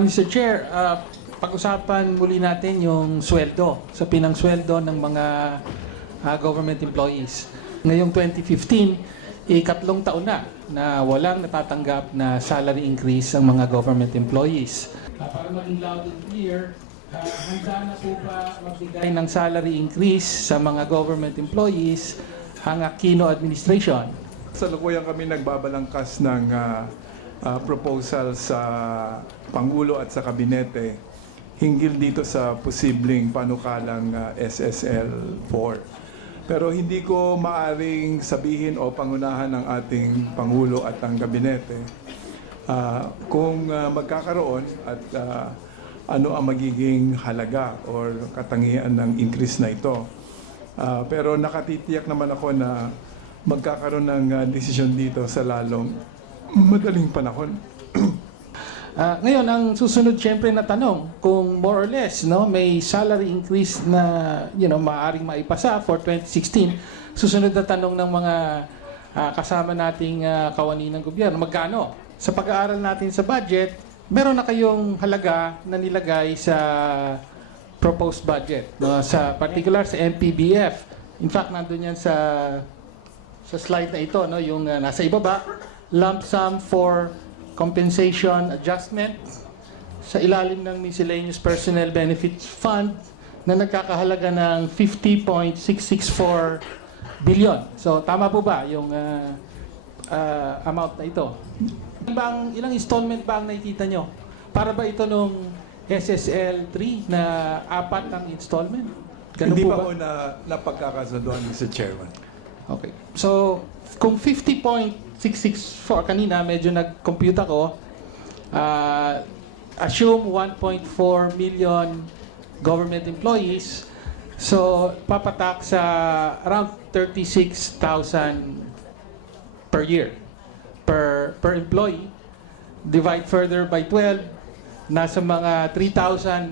Mr. Chair, pag-usapan muli natin yung sweldo, sa pinangsweldo ng mga government employees. Ngayong 2015, ikatlong taon na walang natatanggap na salary increase ang mga government employees. Para maging loud and clear, handa na po ba magbigay ng salary increase sa mga government employees ang Aquino administration? Salukuyan kami nagbabalangkas ng proposal sa Pangulo at sa Kabinete hinggil dito sa posibleng panukalang SSL 4. Pero hindi ko maaring sabihin o pangunahan ng ating Pangulo at ang Kabinete kung magkakaroon at ano ang magiging halaga or katangian ng increase na ito. Pero nakatitiyak naman ako na magkakaroon ng desisyon dito sa lalong madaling panahon. Ngayon, ang susunod siyempre na tanong, kung more or less may salary increase na maaaring maipasa for 2016, susunod na tanong ng mga kasama nating kawani ng gobyerno, magkano? Sa pag-aaral natin sa budget, meron na kayong halaga na nilagay sa proposed budget, sa particular sa MPBF. In fact, nandun yan sa slide na ito, yung nasa ibaba, lump sum for compensation adjustment sa ilalim ng Miscellaneous Personnel Benefits Fund na nagkakahalaga ng 50.664 billion. So, tama po ba yung amount na ito? Ilang installment ba ang nakikita nyo? Para ba ito nung SSL 3 na 4 ang installment? Ganun Hindi po pa ba? ako napagkakasunduan, Mr. Chairman. Okay. So, kung 50.664 kanina, medyo nag-compute ako, assume 1.4 million government employees, so papatak sa around 36,000 per year per employee. Divide further by 12, nasa mga 3,000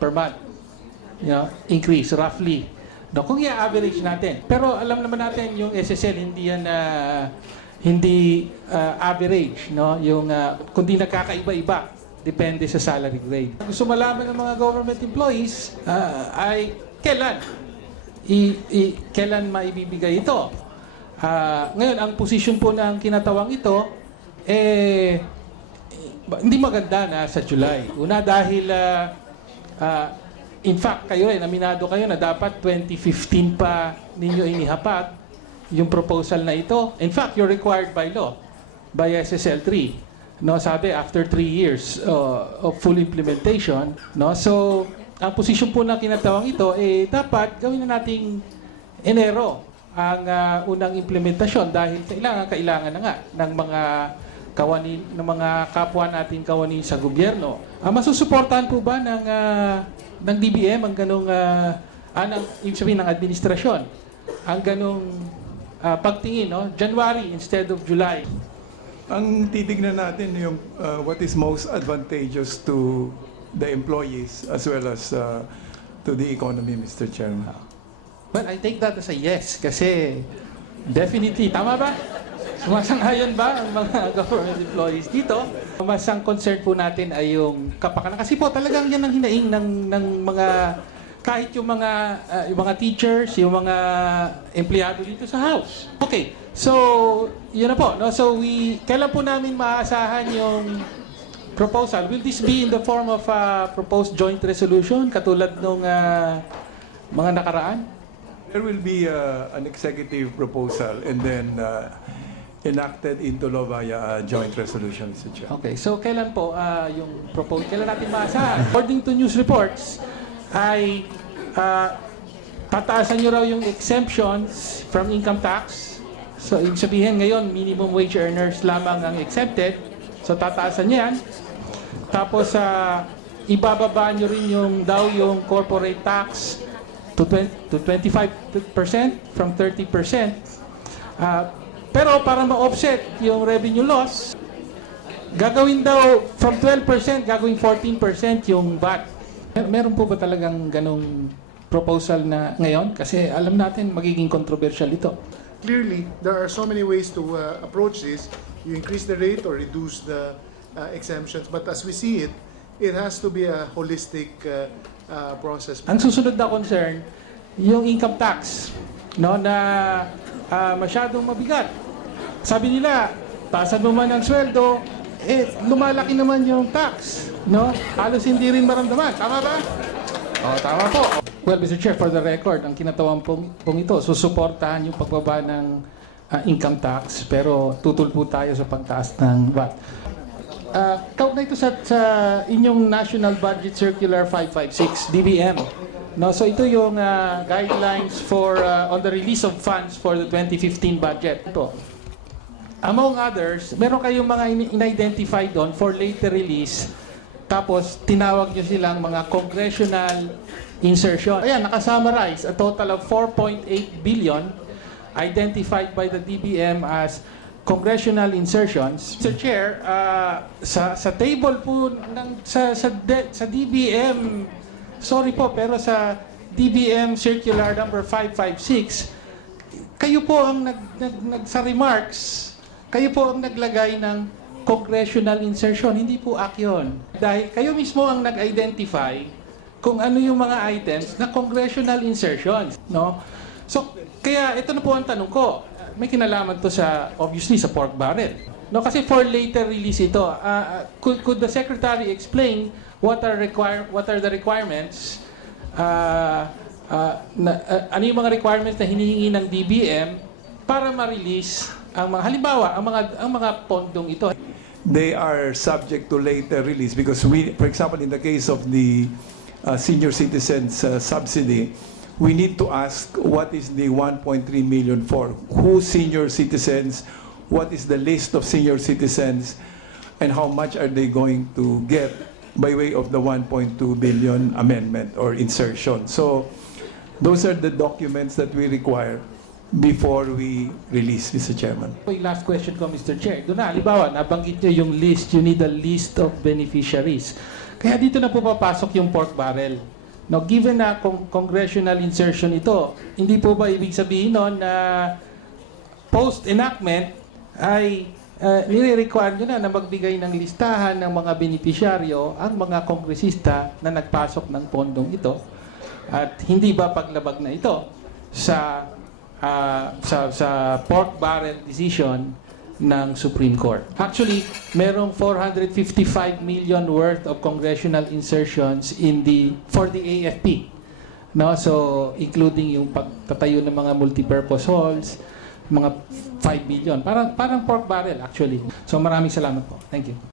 per month. Increase roughly. Kung i-average natin. Pero alam naman natin yung SSL hindi yan average, yung kundi nagkakaiba-iba depende sa salary grade. Gusto malaman ng mga government employees ay kailan maibibigay ito. Ngayon, ang posisyon po ng kinatawang ito hindi maganda na sa July. Una dahil in fact, kayo naminado kayo na dapat 2015 pa ninyo inihapat yung proposal na ito. In fact, you're required by law, by SSL 3. Sabi, after 3 years of full implementation. So, ang posisyon po na kinatawang ito, dapat gawin na nating Enero ang unang implementasyon dahil kailangan na nga ng mga kawani, ng mga kapwa nating kawani sa gobyerno. Masusuportahan po ba ng DBM ang ganong ibig sabihin ng administrasyon ang ganong pagtingin, January instead of July? Ang titignan natin yung what is most advantageous to the employees as well as to the economy, Mr. Chairman. Well, I take that as a yes kasi definitely, tama ba? Sumasang-ayon ba ang mga government employees dito? Mas ang concern po natin ay yung kapakanan. Kasi po talagang yan ang hinaing ng mga, kahit yung mga teachers, yung mga empleyado dito sa house. Okay, so yun na po. So kailan po namin maaasahan yung proposal? Will this be in the form of a proposed joint resolution katulad nung mga nakaraan? There will be an executive proposal and then enacted into law via a joint resolution, Mr. Chair. Okay, so kailan po yung proposal? Kailan natin maasahan? According to news reports, ay tataasan nyo raw yung exemptions from income tax. So, ibig sabihin ngayon, minimum wage earners lamang ang exempted. So, tataasan yan. Tapos, ibababa nyo rin yung corporate tax to 25% from 30%. Pero para ma-offset yung revenue loss, gagawin daw from 12%, gagawin 14% yung VAT. Meron po ba talagang ganong proposal na ngayon? Kasi alam natin magiging controversial ito. Clearly, there are so many ways to approach this. You increase the rate or reduce the exemptions. But as we see it, it has to be a holistic process. Ang susunod na concern, yung income tax, no, na masyadong mabigat. Sabi nila, taasan mo man ang sweldo, lumalaki naman yung tax, no? Halos hindi rin maramdaman. Tama ba? Tama po. Well, Mr. Chair, for the record, ang kinatawan pong ito, susuportahan yung pagbaba ng income tax, pero tutol po tayo sa pagtaas ng VAT. Kaugnay ito sa inyong National Budget Circular 556, DBM. No, so ito yung guidelines for on the release of funds for the 2015 budget. Ito. Among others, meron kayong mga in-identify doon for later release. Tapos tinawag nyo silang mga congressional insertion. Ayan, nakasummarize a total of 4.8 billion identified by the DBM as congressional insertions. Mr. Chair, sa table po sa DBM, sorry po, pero sa DBM Circular number 556, kayo po ang sa remarks, kayo po ang naglagay ng congressional insertion, hindi po ACT-yun. Dahil kayo mismo ang nag-identify kung ano yung mga items na congressional insertions, no? So, kaya ito na po ang tanong ko. May kinalaman to sa, obviously, sa pork barrel. No, kasi for later release ito, could the Secretary explain what are the requirements, ano yung mga requirements na hinihingi ng DBM para ma-release ang mga, halimbawa, ang mga pondong ito? They are subject to later release because we, for example, in the case of the senior citizens subsidy, we need to ask what is the 1.3 million for? Who senior citizens? What is the list of senior citizens? And how much are they going to get by way of the 1.2 billion amendment or insertion? So those are the documents that we require before we release, Mr. Chairman. Yung last question ko, Mr. Chair. Doon na, halimbawa, nabanggit nyo yung list, you need a list of beneficiaries. Kaya dito na po papasok yung pork barrel. Now, given na congressional insertion ito, hindi po ba ibig sabihin nun na post-enactment ay nire-require nyo na magbigay ng listahan ng mga beneficiaryo ang mga kongresista na nagpasok ng pondong ito? At hindi ba paglabag na ito sa pork barrel decision ng Supreme Court? Actually, merong 455 million worth of congressional insertions for the AFP. No, so including yung pagtatayo ng mga multipurpose halls, mga 5 billion. Parang pork barrel actually. So maraming salamat po. Thank you.